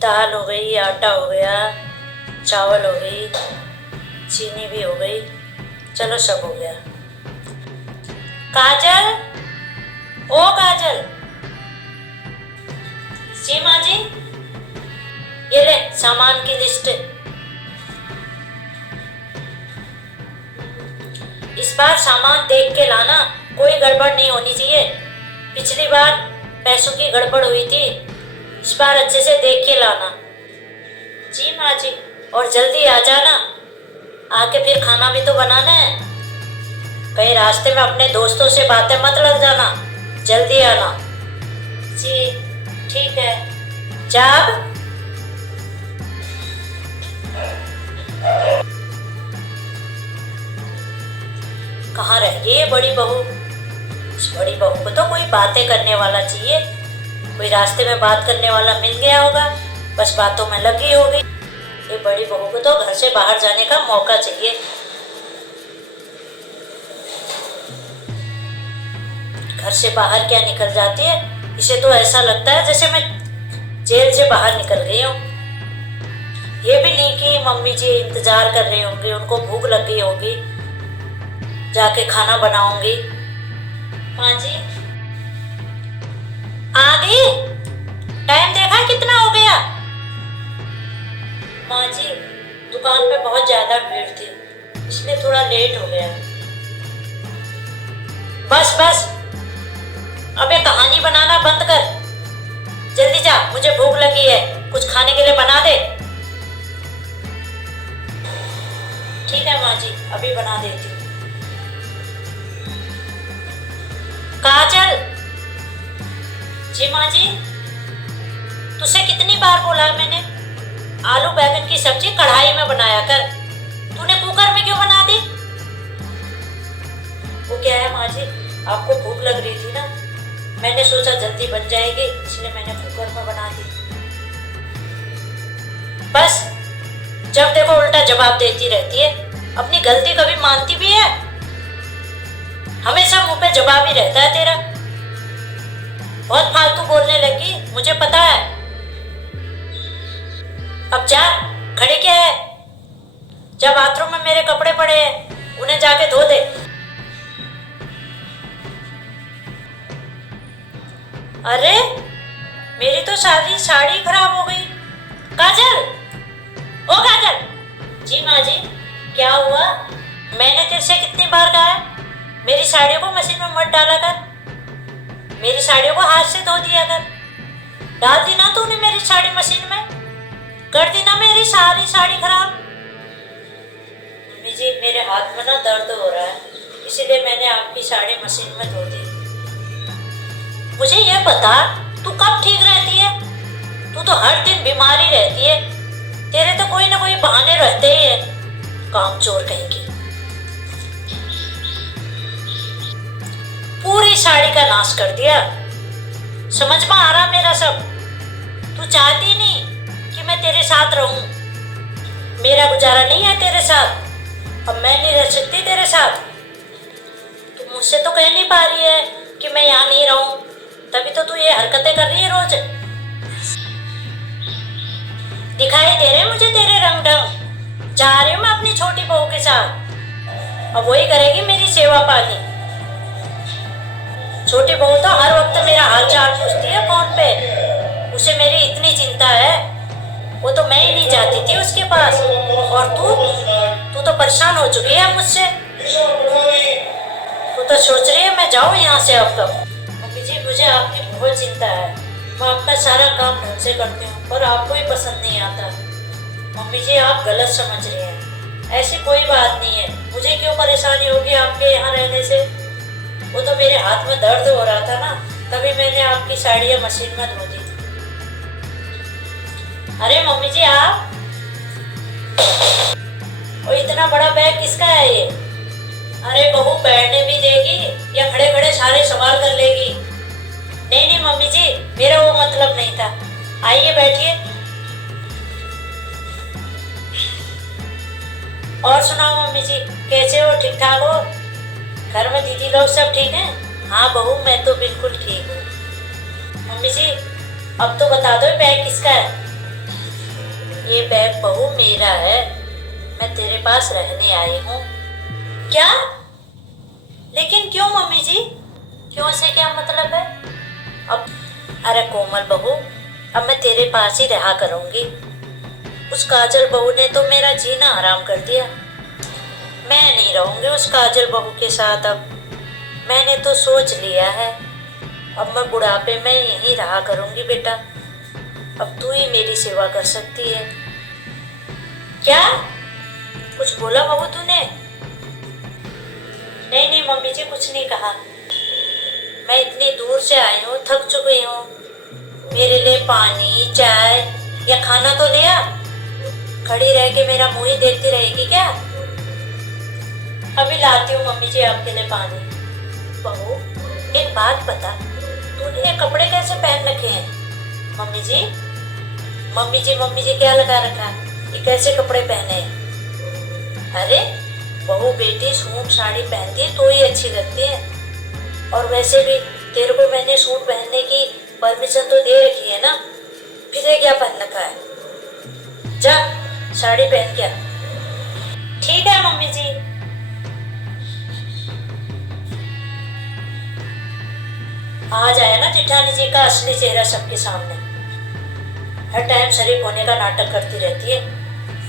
दाल हो गई, आटा हो गया, चावल हो गई, चीनी भी हो गई, चलो सब हो गया। काजल, ओ काजल। जी माँ जी, ये ले सामान की लिस्ट। इस बार सामान देख के लाना, कोई गड़बड़ नहीं होनी चाहिए। पिछली बार पैसों की गड़बड़ हुई थी, इस बार अच्छे से देख के लाना। जी माँ जी, और जल्दी आ जाना, आके फिर खाना भी तो बनाना है। कहीं रास्ते में अपने दोस्तों से बातें मत लग जाना, जल्दी आना। जी ठीक है। जाब, कहाँ रह गई ये बड़ी बहू? इस बड़ी बहू को तो कोई बातें करने वाला चाहिए, कोई रास्ते में बात करने वाला मिल गया होगा, बस बातों में लगी होगी। ये बड़ी बहू को तो घर से बाहर जाने का मौका चाहिए। घर से बाहर क्या निकल जाती है, इसे तो ऐसा लगता है जैसे मैं जेल से बाहर निकल गई हूँ। ये भी नहीं कि मम्मी जी इंतजार कर रही होंगी, उनको भूख लग गई होगी, जाके खाना बनाऊंगी। माँ जी आ गई? टाइम देखा कितना हो गया? माँ जी दुकान पे बहुत ज्यादा भीड़ थी, इसलिए थोड़ा लेट हो गया। बस बस, अबे कहानी बनाना बंद कर, जल्दी जा, मुझे भूख लगी है, कुछ खाने के लिए बना दे। ठीक है माँ जी, अभी बना देती हूँ। काजल। जी माँ जी, तुझसे कितनी बार बोला है मैंने, आलू बैगन की सब्जी कढ़ाई में बनाया कर, तूने कुकर में क्यों बना दी? वो क्या है माँ जी, आपको भूख लग रही थी ना, मैंने सोचा जल्दी बन जाएगी, इसलिए मैंने कुकर में बना दी। बस जब देखो उल्टा जवाब देती रहती है, अपनी गलती कभी मानती भी है? हमेशा मुंह पे जवाब ही रहता है तेरा। बहुत फालतू बोलने लगी, मुझे पता है। अब जा, खड़े क्या है? जब बाथरूम में मेरे कपड़े पड़े हैं, उन्हें जाके धो दे। अरे मेरी तो सारी साड़ी खराब हो गई। काजल, ओ काजल। जी माँ जी, क्या हुआ? मैंने तेरे से कितनी बार कहा है मेरी साड़ियों को मशीन में मत डाला कर, मेरी साड़ियों को हाथ से धो दिया कर। डाल दी ना तूने मेरी साड़ी मशीन में, कर दी ना मेरी सारी साड़ी खराब। मम्मी जी मेरे हाथ में ना दर्द हो रहा है, इसीलिए मैंने आपकी साड़ी मशीन में धो दी। मुझे ये बता, तू कब ठीक रहती है? तू तो हर दिन बीमारी रहती है, तेरे तो कोई ना कोई बहाने रहते ही है, कामचोर कहीं की। पूरी साड़ी का नाश कर दिया, समझ में आ रहा मेरा सब। तू चाहती नहीं कि मैं तेरे साथ रहूं, मेरा गुजारा नहीं है तेरे साथ, अब मैं नहीं रह सकती तेरे साथ। तू मुझसे तो कह नहीं पा रही है कि मैं यहाँ नहीं रहूं, तभी तो तू ये हरकतें कर रही है रोज। दिखाई दे रहे मुझे तेरे रंग ढंग, जा रही हूँ मैं अपनी छोटी बहू के साथ, अब वही करेगी मेरी सेवा पानी। छोटी बहू तो हर वक्त मेरा हाल चाल पूछती है फोन पे, उसे मेरी इतनी चिंता है, वो तो मैं ही नहीं जाती थी उसके पास। और तू तो परेशान हो चुकी है मुझसे, तू तो सोच रही है मैं जाऊँ यहाँ से अब तक। मम्मी जी मुझे आपकी बहुत चिंता है, मैं अपना सारा काम ढंग से करती हूँ, पर आपको ही पसंद नहीं आता। मम्मी जी आप गलत समझ रही हैं, ऐसी कोई बात नहीं है, मुझे क्यों परेशानी होगी आपके यहाँ रहने से? वो तो मेरे हाथ में दर्द हो रहा था ना, तभी मैंने आपकी साड़ियाँ मशीन में धो दी थी। अरे मम्मी जी आप, और इतना बड़ा बैग किसका है ये? अरे बहू बैठने भी देगी या खड़े खड़े सारे सवाल कर लेगी? नहीं नहीं मम्मी जी, मेरा वो मतलब नहीं था, आइए बैठिए। और सुनाओ मम्मी जी, कैसे हो? ठीक ठाक हो? घर में दीदी लोग सब ठीक हैं? हाँ बहू मैं तो बिल्कुल ठीक हूँ। मम्मी जी अब तो बता दो बैग किसका है? ये बैग बहू मेरा है, मैं तेरे पास रहने आई हूँ। क्या? लेकिन क्यों मम्मी जी? क्यों से क्या मतलब है? अब अरे कोमल बहू, अब मैं तेरे पास ही रहा करूँगी। उस काजल बहू ने तो मेरा जीना हराम कर दिया। मैं नहीं रहूँगी उस काजल बहू के साथ। अब मैंने तो सोच लिया है, अब मैं बुढ़ापे में यहीं रहा करूँगी बेटा। अब तू ही मेरी सेवा कर सकती है। क्या कुछ बोला बहू तूने? नहीं नहीं मम्मी जी, कुछ नहीं कहा। मैं इतनी दूर से आई हूँ, थक चुकी हूँ। मेरे लिए पानी, चाय या खाना तो ले आ। खड़ी रह के मेरा मुंह ही देखती रहेगी क्या? अभी लाती हूँ मम्मी जी आपके लिए पानी। बहू एक बात बता, तूने ये कपड़े कैसे पहन रखे हैं? मम्मी जी मम्मी जी क्या लगा रखा है? ये कैसे कपड़े पहने हैं? अरे बहू बेटी सूट साड़ी पहनती है तो ही अच्छी लगती है। और वैसे भी तेरे को मैंने सूट पहनने की परमिशन तो दे रखी है ना, फिर ये क्या पहन रखा है? जा साड़ी पहन के आ। ठीक है मम्मी जी। आज आया ना जेठानी जी का असली चेहरा सबके सामने। हर टाइम शरीफ होने का नाटक करती रहती है।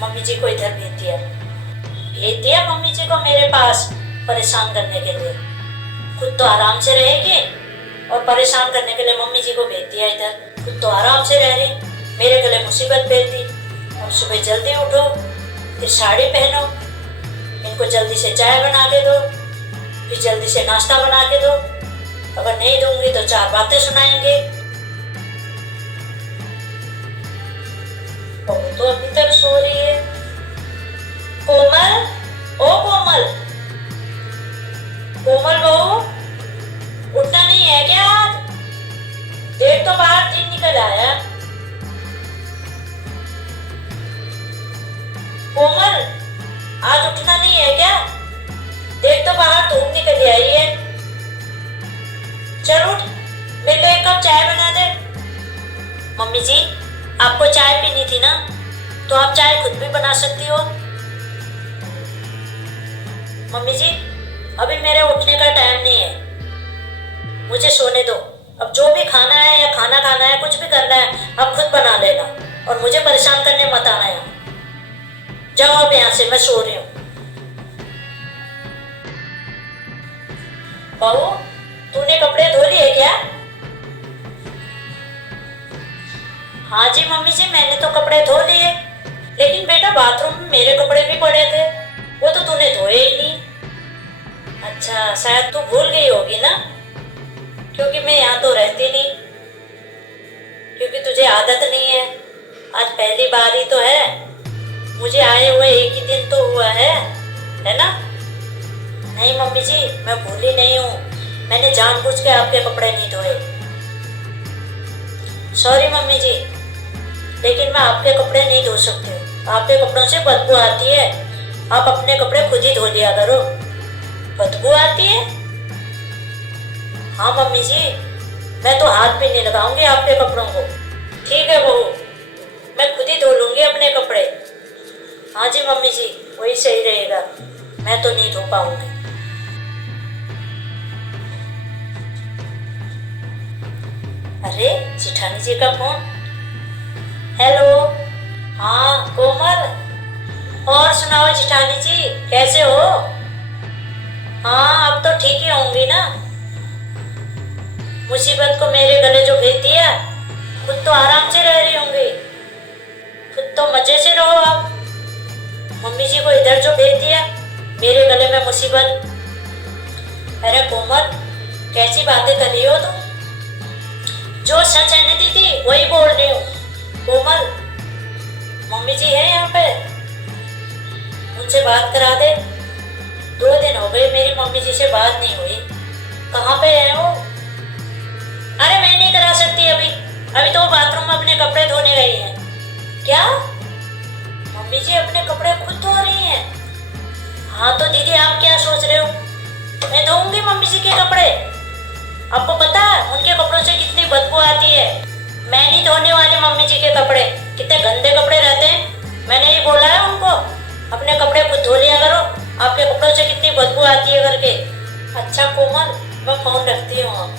मम्मी जी को इधर भेज दिया मम्मी जी को मेरे पास परेशान करने के लिए। खुद तो आराम से रहेगी और परेशान करने के लिए मम्मी जी को भेज दिया इधर। खुद तो आराम से रह रही, मेरे गले मुसीबत भेज दी। और सुबह जल्दी उठो, फिर साड़ी पहनो, इनको जल्दी से चाय बना के दो, फिर जल्दी से नाश्ता बना के दो। अगर नहीं दूंगी तो 4 बातें सुनाएंगे। बहू तो अभी तक सो रही है। कोमल, ओ कोमल, कोमल बहू, उठना नहीं है क्या आज? देख तो बाहर दिन निकल आया। कोमल, आज उठना नहीं है क्या? देख तो बाहर धूप निकल आई है। चल उठ, मेरे लिए 1 कप चाय बना दे। मम्मी जी आपको चाय पीनी थी ना, तो आप चाय खुद भी बना सकती हो। मम्मी जी अभी मेरे उठने का टाइम नहीं है, मुझे सोने दो। अब जो भी खाना है या खाना खाना है, कुछ भी करना है, आप खुद बना लेना और मुझे परेशान करने मत आना यहाँ। जाओ अब यहाँ से, मैं सो रही हूँ। बहू तूने कपड़े धो लिए क्या? हाँ जी मम्मी जी, मैंने तो कपड़े धो लिए, लेकिन बेटा बाथरूम में मेरे कपड़े भी पड़े थे, वो तो तूने धोए ही नहीं। अच्छा शायद तू भूल गई होगी ना, क्योंकि मैं यहाँ तो रहती नहीं, क्योंकि तुझे आदत नहीं है। आज पहली बार ही तो है, मुझे आए हुए 1 ही दिन तो हुआ है ना? नहीं मम्मी जी, मैं भूली नहीं हूँ, मैंने जानबूझ के आपके कपड़े नहीं धोए। सॉरी मम्मी जी, लेकिन मैं आपके कपड़े नहीं धो सकती हूँ। आपके कपड़ों से बदबू आती है, आप अपने कपड़े खुद ही धो लिया करो। बदबू आती है? हाँ मम्मी जी, मैं तो हाथ भी नहीं लगाऊंगी आपके कपड़ों को। ठीक है बहू, मैं खुद ही धो लूंगी अपने कपड़े। हाँ जी मम्मी जी, वही सही रहेगा, मैं तो नहीं धो पाऊंगी। अरे जेठानी जी का फोन। हेलो, हाँ कोमल, और सुनाओ जेठानी जी, कैसे हो? हाँ अब तो ठीक ही होंगी ना। मुसीबत को मेरे गले जो भेज दिया, खुद तो आराम से रह रही होंगी, खुद तो मजे से रहो आप। मम्मी जी को इधर जो भेज दिया, मेरे गले में मुसीबत। अरे कोमल कैसी बातें कर रही हो तुम? जो सच है ना दीदी वही बोल रही हूँ। कोमल मम्मी जी है यहाँ पे, उनसे बात करा दे। 2 दिन हो गए मेरी मम्मी जी से बात नहीं हुई, कहाँ पे है वो? अरे मैं नहीं करा सकती अभी तो वो बाथरूम में अपने कपड़े धोने गई हैं। क्या मम्मी जी अपने कपड़े खुद धो रही हैं? हाँ तो दीदी आप क्या सोच रहे हो, मैं धोऊंगी मम्मी जी के कपड़े? आपको पता है उनके कपड़ों से कितनी बदबू आती है। मैं नहीं धोने वाली मम्मी जी के कपड़े, कितने गंदे कपड़े रहते हैं। सोचे कितनी बदबू आती है करके। अच्छा कोमल, मैं फोन रखती हूँ अब।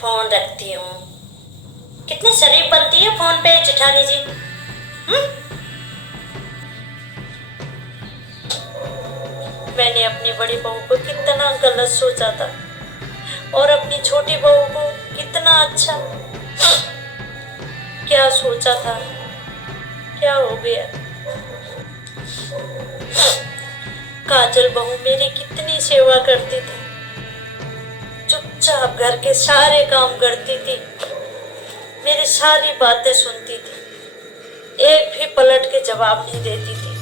फोन रखती हूँ। कितनी शरीफ बनती है फोन पे जेठानी जी। मैंने अपनी बड़ी बहू को कितना गलत सोचा था और अपनी छोटी बहू को कितना अच्छा। क्या सोचा था, क्या हो गया। काजल बहू मेरी कितनी सेवा करती थी, चुपचाप घर के सारे काम करती थी, मेरी सारी बातें सुनती थी, एक भी पलट के जवाब नहीं देती थी।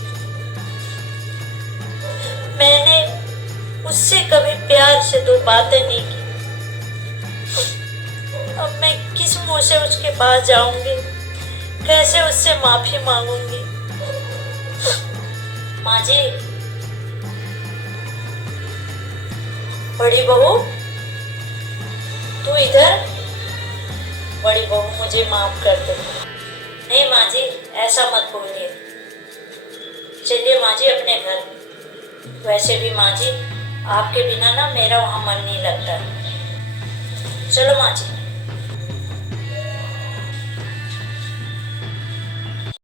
मैंने उससे कभी प्यार से दो बातें नहीं की। अब मैं किस मुंह से उसके पास जाऊंगी, कैसे उससे माफी मांगूंगी। माँ जी, बड़ी बहू तू इधर। बड़ी बहू मुझे माफ कर दो। नहीं माँ जी, ऐसा मत बोलिए। चलिए माँ जी अपने घर। वैसे भी माँ जी, आपके बिना ना मेरा वहाँ मन नहीं लगता। चलो माँ जी।